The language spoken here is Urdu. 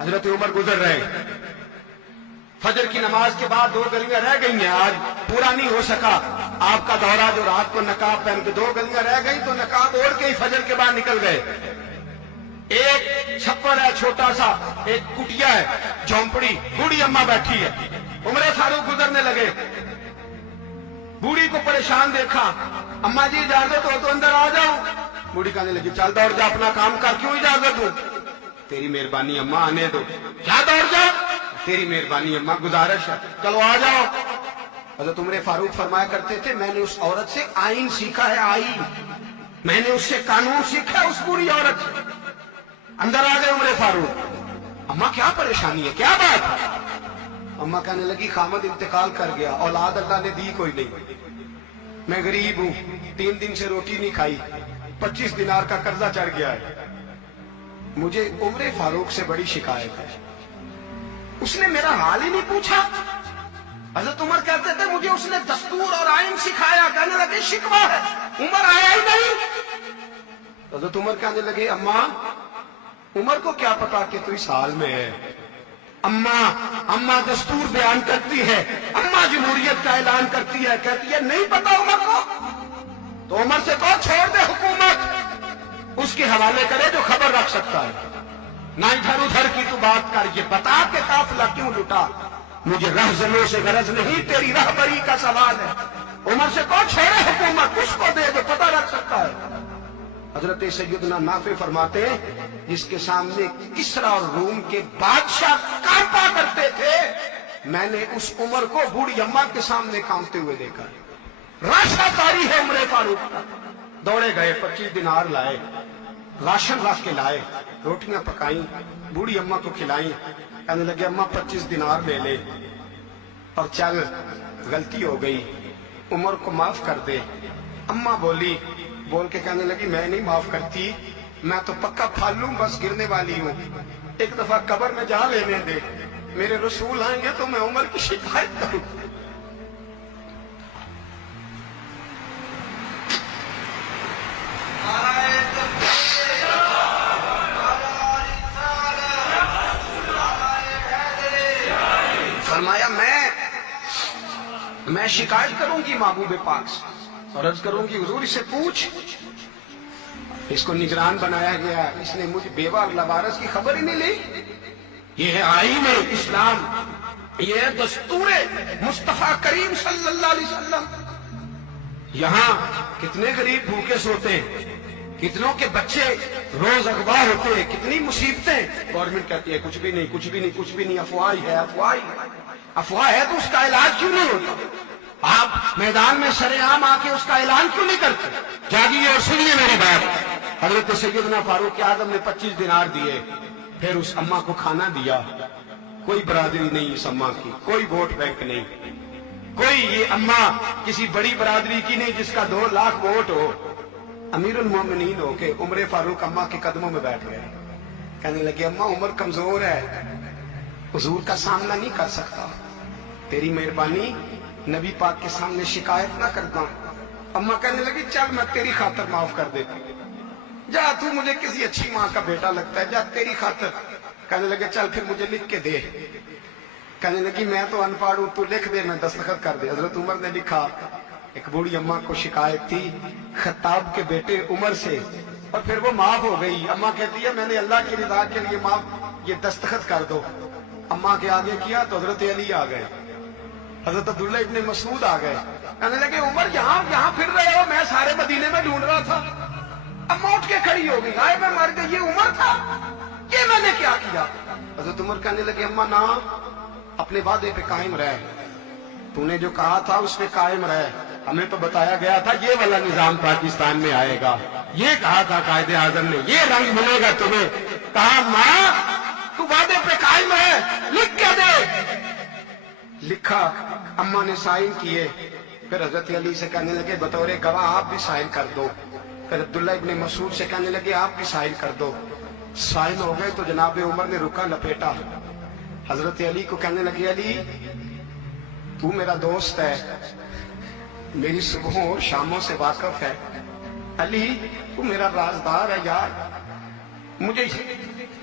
حضرت عمر گزر رہے، فجر کی نماز کے بعد 2 گلیاں رہ گئی ہیں، آج پورا نہیں ہو سکا آپ کا دورہ جو رات کو نقاب پہن کے 2 گلیاں رہ گئی تو نقاب اوڑھ کے ہی فجر کے بعد نکل گئے۔ ایک چھپر ہے چھوٹا سا، ایک کٹیا ہے جھونپڑی، بوڑھی اماں بیٹھی ہے، عمر فاروق گزرنے لگے، بوڑھی کو پریشان دیکھا، اماں جی اجازت ہو تو اندر آ جاؤ۔ بوڑھی کہنے لگی چل دوڑ جا اپنا کام کر، کیوں اجازت دوں؟ تیری مہربانی اماں آنے دو۔ کیا دوڑ جا؟ تیری مہربانی اماں گزارش ہے، چلو آ جاؤ۔ حضرت عمر فاروق فرمایا کرتے تھے میں نے اس عورت سے آئین سیکھا ہے، آئین، میں نے اس سے قانون سیکھا ہے، اس بوڑھی عورت سے۔ اندر آ گئے عمر فاروق، اماں کیا پریشانی ہے، کیا بات ہے؟ اماں کہنے لگی خامد انتقال کر گیا، اولاد اللہ نے دی کوئی نہیں، میں غریب ہوں، 3 دن سے روٹی نہیں کھائی، 25 دینار کا قرضہ چڑھ گیا ہے، مجھے عمر فاروق سے بڑی شکایت ہے، اس نے میرا حال ہی نہیں پوچھا۔ حضرت عمر کہتے تھے مجھے اس نے دستور اور آئین سکھایا، کہنے لگے شکوہ ہے، عمر آیا ہی نہیں۔ حضرت عمر کہنے لگے اماں، عمر کو کیا پتا کہ تو اس حال میں ہے، اماں دستور بیان کرتی ہے، اماں جمہوریت کا اعلان کرتی ہے، کہتی ہے نہیں پتا عمر کو، تو عمر سے کہو چھوڑ دے حکومت، اس کے حوالے کرے جو خبر رکھ سکتا ہے، نہ ادھر ادھر کی تو بات کر، یہ بتا کہ قافلہ کیوں لٹا، مجھے رہزنوں سے غرض نہیں، تیری رہبری کا سوال ہے، عمر سے کہو چھوڑے حکومت، اس کو دے جو پتہ رکھ سکتا ہے۔ حضرت سیدنا نافع فرماتے ہیں جس کے سامنے کسرا اور روم کے بادشاہ کانپا کرتے تھے، میں نے اس عمر کو بوڑھی اماں کے سامنے کانپتے ہوئے دیکھا۔ راشا تاری ہے عمر فاروق کا، دوڑے گئے، 25 دینار لائے، راشن رکھ کے لائے، روٹیاں پکائیں، بوڑھی اماں کو کھلائیں، کہنے لگے اماں 25 دینار لے لے اور چل، غلطی ہو گئی، عمر کو معاف کر دے۔ اماں بول کے کہنے لگی میں نہیں معاف کرتی، میں تو پکا پھالوں، بس گرنے والی ہوں، ایک دفعہ قبر میں جا لینے دے، میرے رسول آئیں گے تو میں عمر کی شکایت کروں۔ فرمایا میں شکایت کروں گی محبوب پاک سے اور عرض کروں گی حضور اس سے پوچھ، اس کو نگران بنایا گیا، اس نے مجھے بیوہ اور لوارث کی خبر ہی نہیں لی، یہ ہے آئین اسلام، یہ ہے دستور مصطفیٰ کریم صلی اللہ علیہ وسلم۔ یہاں کتنے غریب بھوکے سوتے ہیں، کتنوں کے بچے روز اغوا ہوتے ہیں، کتنی مصیبتیں، گورنمنٹ کہتی ہے کچھ بھی نہیں کچھ بھی نہیں کچھ بھی نہیں، افواہ ہے، افواہ ہے تو اس کا علاج کیوں نہیں ہوتا؟ آپ میدان میں سر عام آ کے اس کا اعلان کیوں نہیں کرتے؟ جاگیے اور سنیے میری بات۔ حضرت سیدنا فاروق اعظم نے 25 دینار دیے، پھر اس اماں کو کھانا دیا، کوئی برادری نہیں اس اماں کی، کوئی ووٹ بینک نہیں، کوئی یہ اماں کسی بڑی برادری کی نہیں جس کا 2 لاکھ ووٹ ہو، امیر المومنین ہو کے عمر فاروق اماں کے قدموں میں بیٹھ گئے، کہنے لگے اماں عمر کمزور ہے، حضور کا سامنا نہیں کر سکتا، تیری مہربانی نبی پاک کے سامنے شکایت نہ کرتا۔ اماں کہنے لگی چل میں تیری خاطر معاف کر دیتی، جا تو مجھے کسی اچھی ماں کا بیٹا لگتا ہے، جا تیری خاطر۔ کہنے لگے چل پھر مجھے لکھ کے دے، کہنے لگی میں تو ان پڑھ ہوں، تو لکھ دے میں دستخط کر دے۔ حضرت عمر نے لکھا، ایک بوڑھی اماں کو شکایت تھی خطاب کے بیٹے عمر سے، اور پھر وہ معاف ہو گئی۔ اماں کہتی ہے میں نے اللہ کی رضا کے لیے معاف، یہ دستخط کر دو۔ اماں کے آگے کیا تو حضرت علی آ گئے، حضرت عبداللہ ابن مسعود آ گئے، کہنے لگے عمر یہاں پھر رہے ہو، میں سارے مدینے میں ڈھونڈ رہا تھا۔ اماں اٹھ کے کھڑی ہو گئی، ہائے میں مر گئی، یہ عمر تھا، یہ میں نے کیا کیا؟ حضرت عمر کہنے لگے اماں نہ، اپنے وعدے پہ قائم رہ، تو نے جو کہا تھا اس پہ قائم رہ، ہمیں تو بتایا گیا تھا یہ والا نظام پاکستان میں آئے گا، یہ کہا تھا قائد اعظم نے، یہ رنگ ملے گا تمہیں۔ کہا ماں تو وعدے پہ قائم ہے، لکھ کے دے۔ لکھا، اماں نے سائن کیے، پھر حضرت علی سے کہنے لگے بطور گواہ آپ بھی سائن کر دو، پھر عبداللہ ابن مسعود سے کہنے لگے آپ بھی سائن کر دو۔ سائن ہو گئے تو جناب عمر نے رکا لپیٹا، حضرت علی کو کہنے لگے علی تو میرا دوست ہے، میری صبحوں اور شاموں سے واقف ہے، علی تو میرا رازدار ہے یار، مجھے